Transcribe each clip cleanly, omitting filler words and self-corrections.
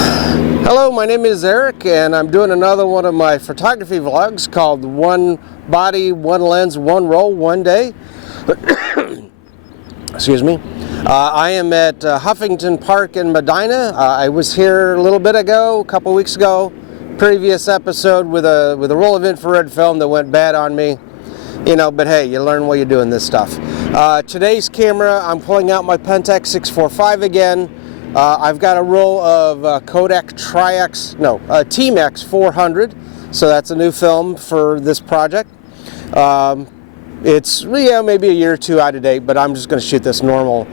Hello, my name is Eric, and I'm doing another one of my photography vlogs called One Body, One Lens, One Roll, One Day. Excuse me. I am at Huffington Park in Medina. I was here a little bit ago, a couple weeks ago. Previous episode with a roll of infrared film that went bad on me. You know, but hey, you learn while you're doing this stuff. Today's camera, I'm pulling out my Pentax 645 again. I've got a roll of Kodak TMax 400, so that's a new film for this project. It's maybe a year or two out of date, but I'm just going to shoot this normal.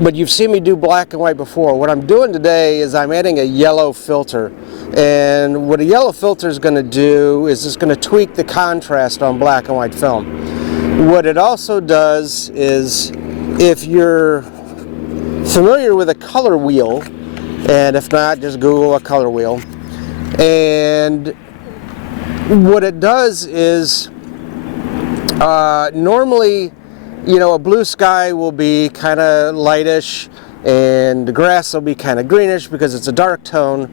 But you've seen me do black and white before. What I'm doing today is I'm adding a yellow filter, and what a yellow filter is going to do is it's going to tweak the contrast on black and white film. What it also does is, if you're familiar with a color wheel, and if not, just Google a color wheel, and what it does is normally, you know, a blue sky will be kind of lightish and the grass will be kind of greenish because it's a dark tone.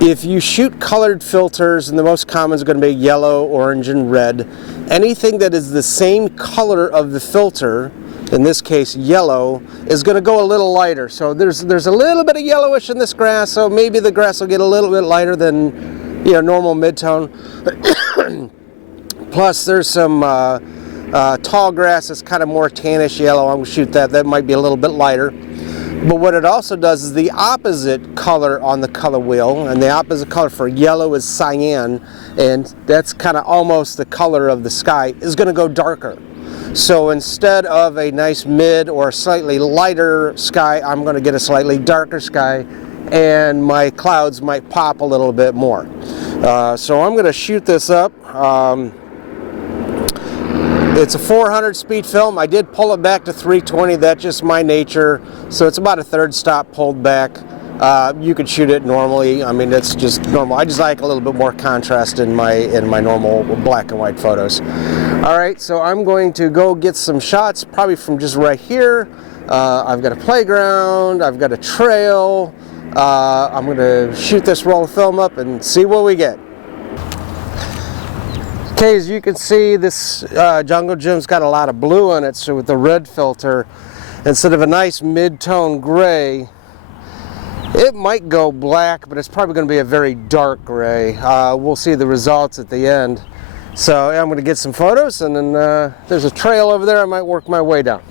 If you shoot colored filters, and the most common is going to be yellow, orange, and red, anything that is the same color of the filter, in this case yellow, is going to go a little lighter. So there's a little bit of yellowish in this grass, so maybe the grass will get a little bit lighter than, you know, normal mid-tone. Plus there's some tall grass that's kind of more tannish yellow. I'm going to shoot that. That might be a little bit lighter. But what it also does is the opposite color on the color wheel, and the opposite color for yellow is cyan, and that's kind of almost the color of the sky, is going to go darker. So instead of a nice mid or slightly lighter sky, I'm going to get a slightly darker sky, and my clouds might pop a little bit more. So I'm going to shoot this up. It's a 400 speed film. I did pull it back to 320. That's just my nature. So it's about a third stop pulled back. You could shoot it normally. I mean, it's just normal. I just like a little bit more contrast in my normal black and white photos. All right, so I'm going to go get some shots, probably from just right here. I've got a playground. I've got a trail. I'm going to shoot this roll of film up and see what we get. Okay, as you can see, this jungle gym's got a lot of blue in it, so with the red filter, instead of a nice mid-tone gray, it might go black, but it's probably going to be a very dark gray. We'll see the results at the end. So I'm going to get some photos, and then there's a trail over there. I might work my way down.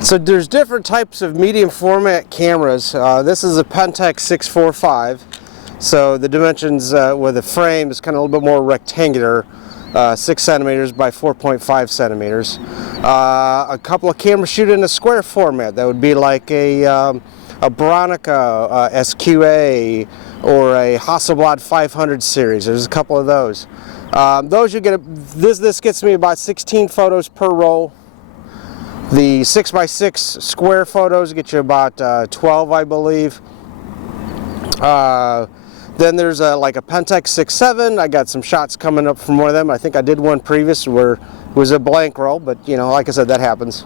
So there's different types of medium format cameras. This is a Pentax 645. So the dimensions with the frame is kind of a little bit more rectangular, 6 centimeters by 4.5 centimeters. A couple of cameras shoot in a square format. That would be like a Bronica SQA or a Hasselblad 500 series. There's a couple of those. Those you get. This gets me about 16 photos per roll. The 6x6 square photos get you about 12, I believe. Then there's like a Pentax 6.7. I got some shots coming up from one of them. I think I did one previous where it was a blank roll, but you know, like I said, that happens.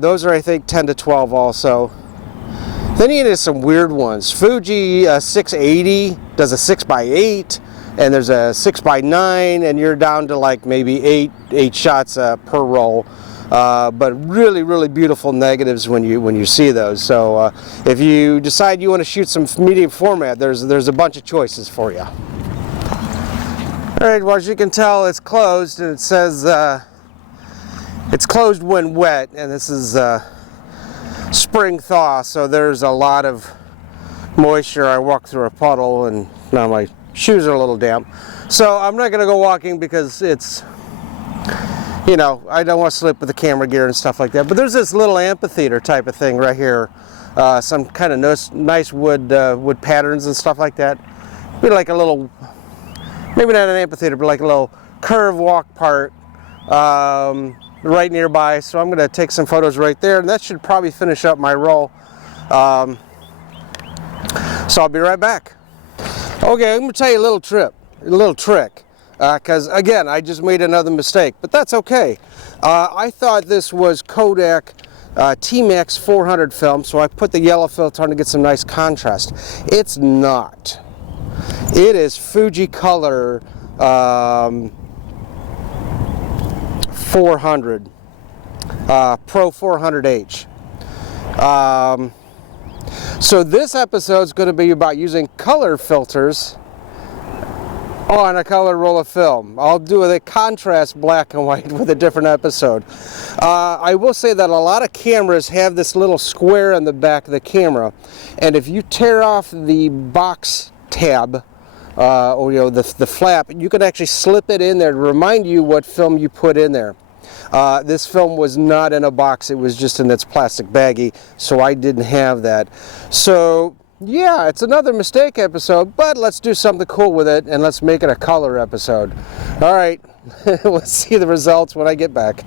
Those are, I think, 10 to 12 also. Then you get some weird ones. Fuji 680 does a 6x8. And there's a 6x9, and you're down to like maybe eight shots per roll. But really, really beautiful negatives when you see those. So if you decide you want to shoot some medium format, there's a bunch of choices for you. All right, well, as you can tell, it's closed, and it says it's closed when wet, and this is spring thaw, so there's a lot of moisture. I walked through a puddle, and now my shoes are a little damp. So I'm not going to go walking because it's, you know, I don't want to slip with the camera gear and stuff like that. But there's this little amphitheater type of thing right here. Some kind of nice wood patterns and stuff like that. Be like a little, maybe not an amphitheater, but like a little curve walk part. right nearby, so I'm going to take some photos right there, and that should probably finish up my roll. So I'll be right back. Okay, I'm going to tell you a little trick, because again, I just made another mistake, but that's okay. I thought this was Kodak TMax 400 film, so I put the yellow filter on to get some nice contrast. It's not. It is Fuji Color 400, Pro 400H. So this episode is going to be about using color filters on a color roll of film. I'll do a contrast black and white with a different episode. I will say that a lot of cameras have this little square in the back of the camera, and if you tear off the box tab, or the flap, you can actually slip it in there to remind you what film you put in there. This film was not in a box, it was just in its plastic baggie, so I didn't have that. So yeah, it's another mistake episode, but let's do something cool with it and let's make it a color episode. Alright, we'll see the results when I get back.